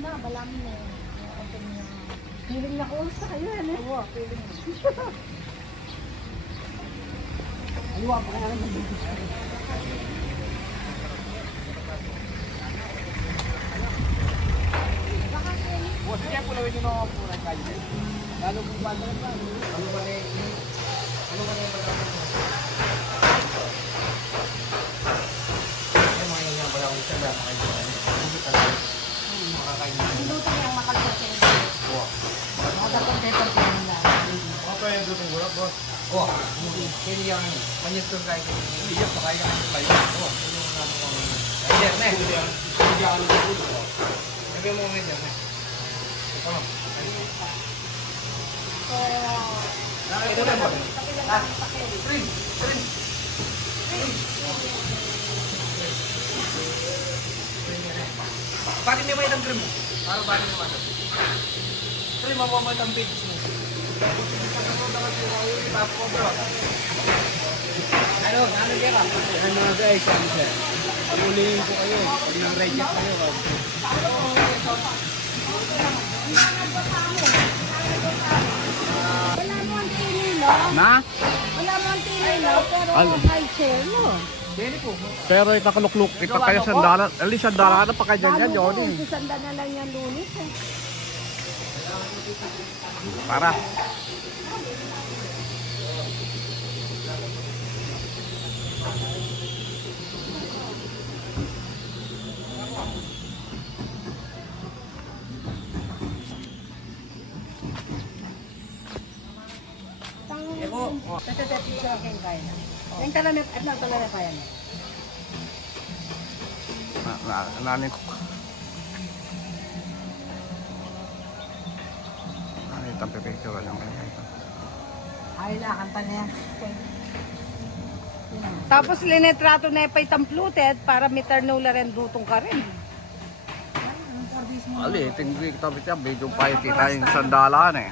na, balami na yun. Feeling na ulos na kayo, ano? Oo, feeling na. Aywa, baka naman mag-bibis ka. Boss, kaya pulawin nyo na po ng kalye. Lalo kung ba naman ba? Ano ba na yung... Ano ba na yung balawin mo? Yung mga yung balawin siya lang kayo. Hindi talaga. Makakain na. Niluto niyang makalabas sa inyo. Oo. Makadapag tayo pag pinang lang. Apa yung dutong gulap, boss? Oo. Kaya yung manyas kong kain. Hindi yung pakain ang bayo. Oo. Yung namin ko. Ayan, ne. Hindi ako nagulap. Sabi mo ngayon, ne. Ito mo. So, Ito na, boss. kapilang pakil. Trim. Bakit may may trim mo? Para bakit may may trim mo mo ang pages mo. Ano kaya ka? Ano mga guys, ulihin ko kayo. Pag nang-reject kayo. Wala mo ang tili, no? Na? Wala mo ang tili, no? Pero Ano? high chair, no? Dili po. Pero itakaluk-luk, ipakaya sandalan. Ali sandalan na pa kaya dyan, Johnny. Sisanda na lang yan lunis, eh. Para. Tetetepin siya akin kaya na. Yung talamit, at nagtalamit kaya na. Nanin ko. Ay, tampipicture lang. Ay, nakanta na yan. Tapos linetrato na yung paitamplute para miternula rin dutong ka rin. Ali, tingwi kita bitya, medyo pa kita yung sandalan eh.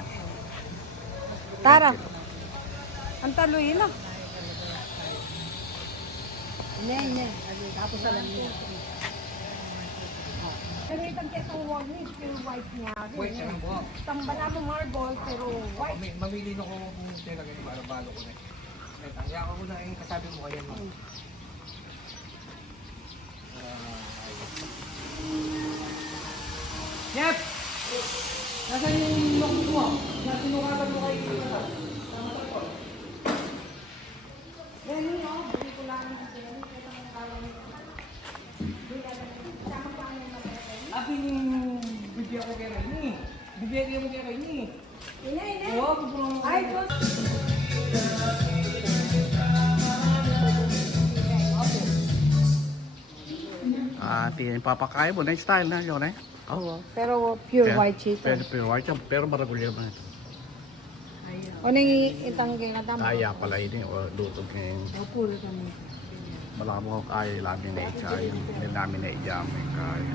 Tara. Ang taloy na. Hindi. Tapos alam niya. Pero itang ketong wall niya, pure white niya. Wait, siya lang po. Tamba na mo marble, pero white. Mamili na ko kung talaga yung balo-balo ko na. Kaya ako na yung kasabi mo kaya mo. Yep! Nasaan yung notebook mo? Nasinukatan mo kayo yung Yan yun, no? Bili ko lang ng sila. Kita mo kalang sama pa ang mga Ating bibigyan ko kaya kayo. Bibigyan mo kaya kayo. Ina. Oo, kukulong mo. Ay, Diyos. Tingin papakain mo na yung style na yun eh. Oo. Pero pure white cheetah. Pero pure white siya, pero maragulya na ito. O nang itanggi na tama. Kaya pala yun eh, o lutog ngayon. O puro kami. Wala mo kaya lamin na ikaya, hindi namin na ijam eh, kaya.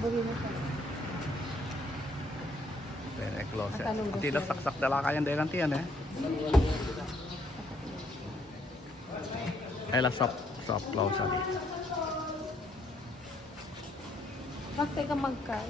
Buli na siya. Pero closet. At anong Hindi na saksak dala kaya hindi lang tiyan eh. Ay la soft closet. Bakit ka magkay?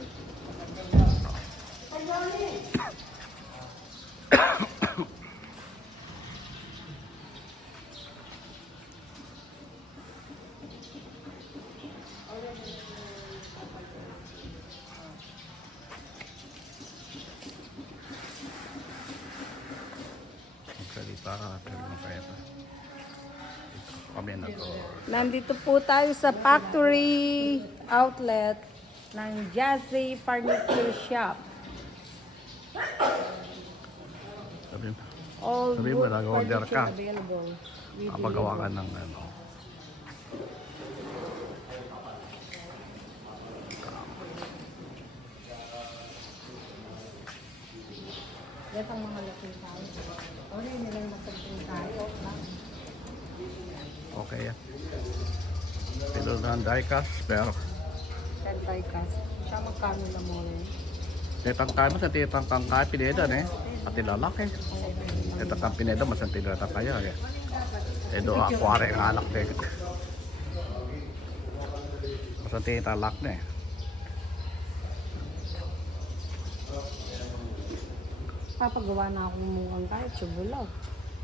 Salita ka, pero kaya pa. Kami na to. Nandito po tayo sa factory outlet ng Jazzy Furniture Shop. All Sabi mo, wood nag-order furniture ka. available. Kapagawa ka ng ano. Yan ang mga laking tayo. O rin nilang masagping tayo. Okay yan. Pilo na ang diecast, pero Tentay kasi. Siya magkano na mo rin. titangkay mo sa titangkay pineda eh. At lalaki. Titangkay pineda mas ang tinata kaya eh. Edo akware ang alak din. Mas ang titalak na eh. Papagawa na ako ng mukhang kahit chubulaw.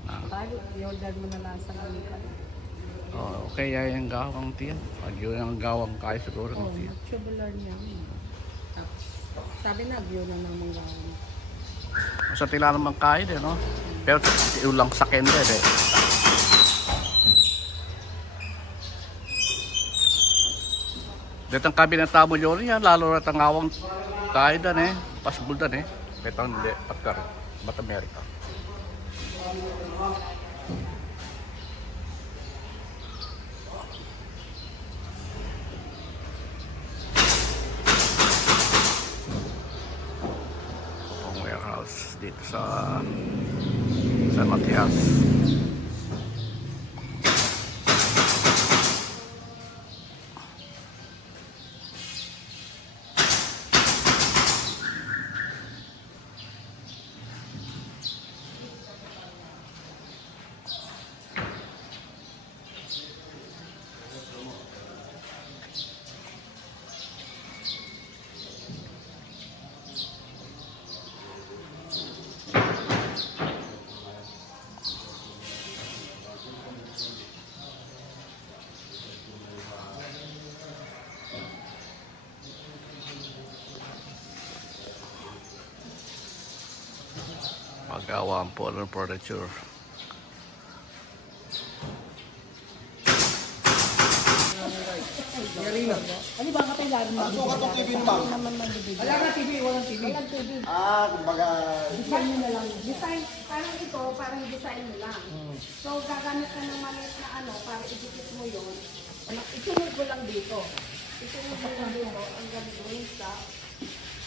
Ah. Tayo, i-order mo na lang sa Lalika. Oh, okay, yan yung gawang tiyan. Pag yun ang gawang kaya siguro ng Oo, tiyan. tubular niya. Tapos, sabi na, view na naman gawin. Sa tila naman kaya din, no? Pero ulang sa kende, eh. Dito ang kabinata mo yun yan, lalo na tangawang kaya din, eh. Possible din, eh. Petang hindi, patkar, Bat America. Ang warehouse dito sa San Matias. Paggawa po ng furniture. Ano ba ka tayo mo? Ano ka itong TV naman? Naman magbibigay. Wala na TV, walang TV. Walang TV. Kumbaga... Design mo na lang. Design, parang ito, parang design mo lang. So, gagamit ka ng maliit na ano, para idikit mo yun. Isunod mo lang dito. Isunod mo lang dito. Ang gagawin sa...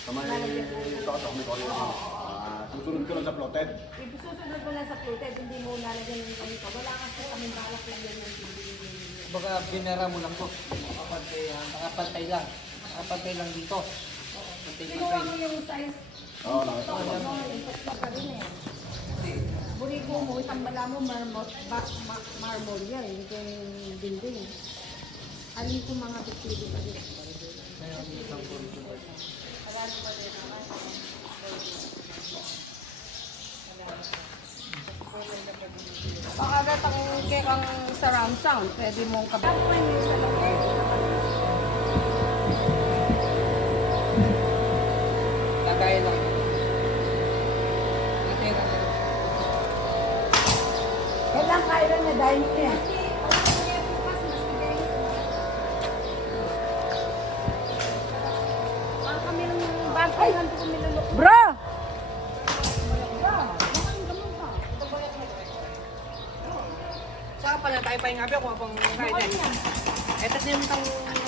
lalagyan mo lang. Susunod ko lang sa plotted. Susunod mo lang sa fluted, hindi mo lalagyan ng ganito. Wala kasi kami balak lang yan ng TV. Baka binara mo lang po. Nakapantay lang. Nakapantay lang dito. Kinuha mo yung size. Oo, Ito, ito pa rin eh. Burigo mo, itambala mo, marmol yan, hindi ko yung building. Alin ko mga bitili pa rin. Baka datang kekang surround sound, pwede mong kabang. Lagay lang. Natira na. Kailan kailan na dahil niya? Bro! Saka pala tayo pa yung abi kung apang kain. Eto din yung